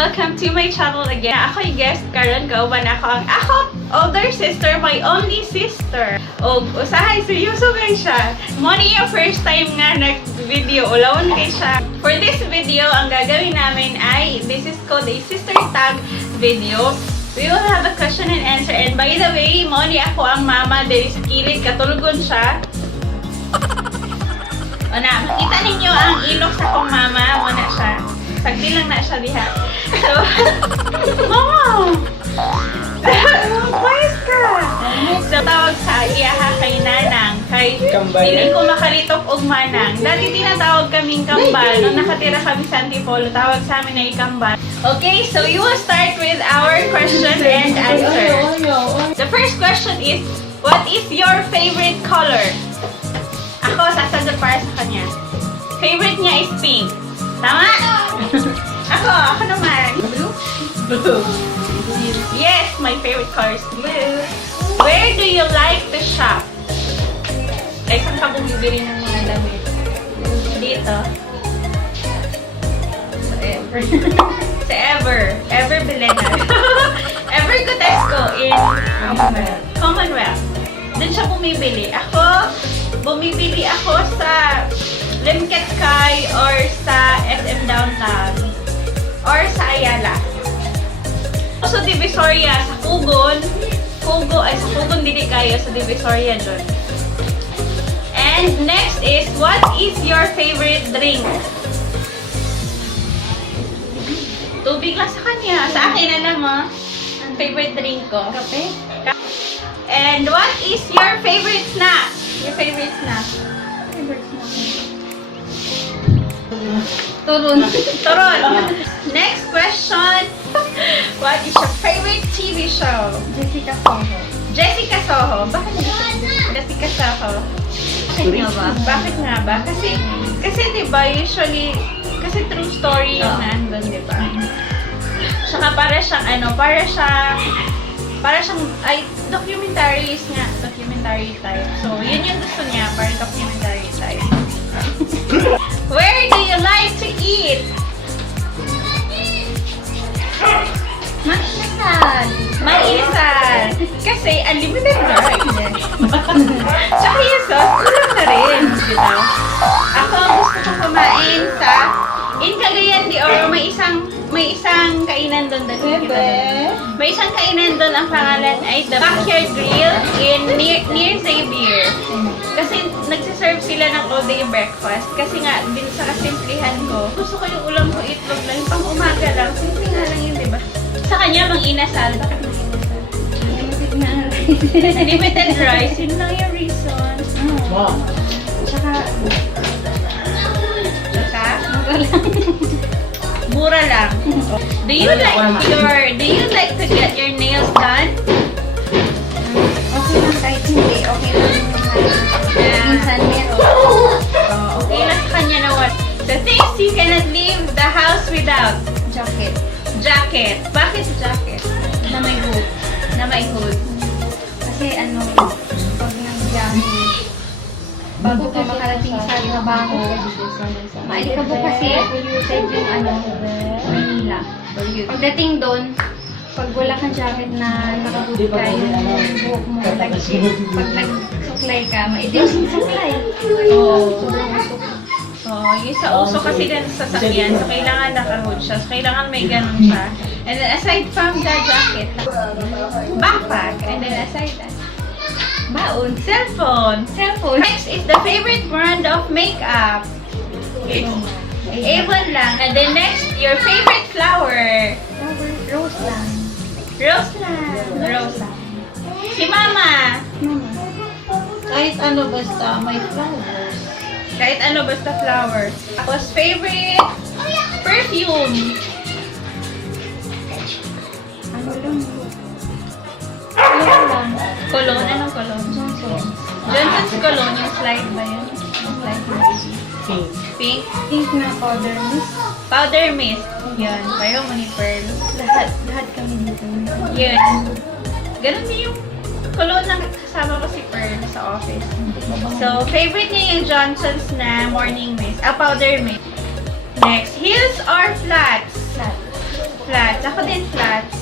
welcome to my channel again. Ako'y guest karon kauban ako ang older sister, my only sister. O usahay seryoso kay siya. Mo ni yung first time nga nag-video, ulawon kay siya. For this video, ang gagawin namin ay this is called a sister tag video. We will have a question and answer. And by the way, mo ni ako ang mama diri sa kilid, katulugon siya. O na, makita ninyo ang ilok sa akong mama. Mo na siya. Sagdi lang na siya diha. So, Mama! Quiet ka! So, tawag sa iyaha kay Nanang. Kay hindi ko makalitok og manang. Dati tinatawag kaming kambal. Nung nakatira kami sa Antipolo, tawag sa amin na ikambal. Okay, so you will start with our question and answer. The first question is, what is your favorite color? Ako, sasagot para sa kanya. Favorite niya is pink. Tama? Ako naman. Blue? Yes, my favorite color is blue. Where do you like to shop? Ay, saan ka bumibili ng mga damit? Dito. Sa Ever Bilena. Ever Gotesco in Commonwealth. Doon siya bumibili. Bumibili ako sa Limket Sky or sa SM Downtown or sa Ayala. So, Divisoria, sa Kugon. Sa Kugon dili kayo, sa Divisoria dun. And next is, what is your favorite drink? Tubig lang sa kanya. Sa akin na lang, ang favorite drink ko. Kape? And what is your favorite snack? Your favorite snack? Turon. Next question. What is your favorite TV show? Jessica Soho. Bakit Jessica Soho? Bakit nga ba? Kasi diba, usually, kasi true story yung nandun, diba? Saka para siyang documentaries nga. Documentary type. So, yun yung gusto niya, para documentary type. Where do you like to eat? Maisal. Kasi unlimited rice. Tsaka yung sauce, kulang na rin. Diba? Ako, gusto ko kumain sa Cagayan de Oro. May isang kainan doon. May isang kainan doon, ang pangalan ay The Backyard Grill near Xavier. Kasi nagsiserve sila ng all-day breakfast. Kasi nga, din sa kasimplihan ko, gusto ko yung ulam ko itlog lang. Pang umaga lang. Simple nga lang yun, diba? Sa kanya, mang inasal. Bakit mang inasal? Limited rice. Yun lang yung reason. Tsaka, mura lang. Do you like to get your nails done? Okay lang kahit hindi. Okay lang. Minsan meron. Okay lang sa kanya na what? The things you cannot leave the house without. Jacket. Bakit jacket? Na may hood. Kasi pag nag-jacket, bago ka makarating sa trabaho, maalikabok kasi yung Manila. Pagdating doon, pag wala kang jacket na nakahood ka, yung buhok mo, pag nagsuklay ka, maidiwas yung suklay. Yung sa uso kasi din sa sasakyan, so kailangan naka-hood siya. So kailangan may ganun siya. And then aside from the jacket, backpack, and then aside that, baon, cellphone. Next is the favorite brand of makeup. Avon lang. And then next, your favorite flower. Rose lang. Rose. Si Mama. Kahit ano basta may flowers. Kahit ano basta flowers. Tapos favorite perfume. Cologne. Anong cologne? Johnson's cologne. Yung slide ba yun? Yung slide ba yun? Pink? Pink na powder mist. Powder mist. Yun. Payo mo ni Pearl. Lahat kami dito. Yun. Ganun din yung cologne na kasama ko si Pearl sa office. So, favorite niya yung Johnson's na morning mist. Powder mist. Next, heels or flats? Flat. flats. Ako din flats.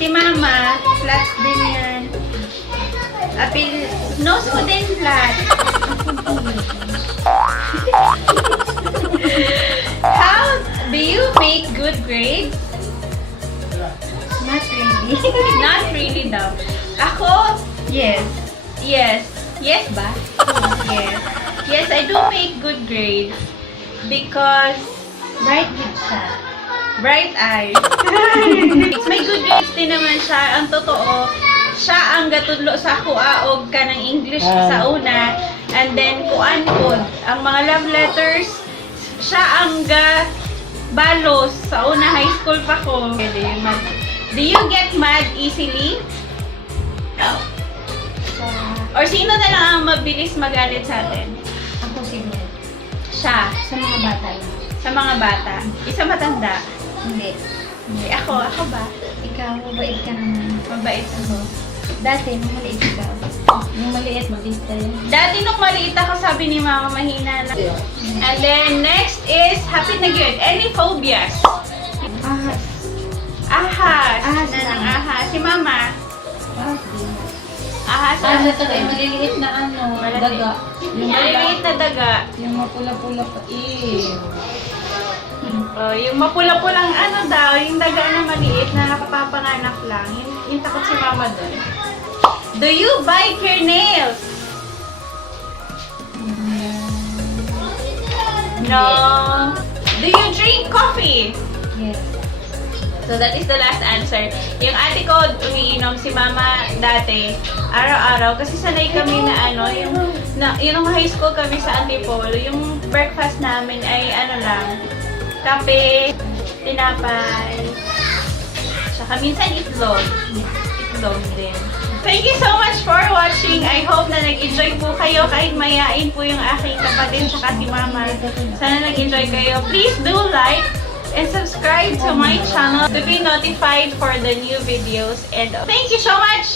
Si Mama, flats din yan. Nose ko din flats. How do you make good grades? Not really. Not really daw. Ako, Yes. yes. Yes ba? Yes. Yes, I do make good grades because Bright good siya. bright eyes. May good grades din naman siya. Ang totoo, siya ang gatudlo sa kuaog ka ng English sa una. And then, kuan po, ang mga love letters, siya ang balos sa una high school pa ko. Do you get mad easily? Or sino na lang ang mabilis magalit sa atin? Ako siguro. Siya. Sa mga bata lang. Sa mga bata. Isa matanda. Hindi. Hindi. Ako ba? Ikaw, mabait ka naman. Mabait ako. Dati, nung maliit ikaw. Yung maliit, maliit tayo. Dati nung maliit ako, sabi ni Mama, mahina na. And then, next is, happy na good. Any phobias? Ahas. Ahas. Ahas Na lang. ng ahas. Si Mama. Ahas din. Ahas. Ano ito kayo, maliliit na daga. Yung Maliliit na daga. Yung mapula-pula pa. Oh, yung mapula-pulang daw, yung daga na maliit na nakapapanganak lang. Yung takot si Mama doon. Do you bite your nails? No. Do you drink coffee? Yes. So that is the last answer. Yung ate ko, umiinom si Mama dati, araw-araw. Kasi sanay kami na yung high school kami sa Antipolo, yung breakfast namin ay lang, kape, tinapay, saka minsan itlog. Itlog din. Thank you so much for watching. I hope na nag-enjoy po kayo kahit mayain po yung aking kapatid saka si Mama. Sana nag-enjoy kayo. Please do like and subscribe to my channel to be notified for the new videos. And thank you so much!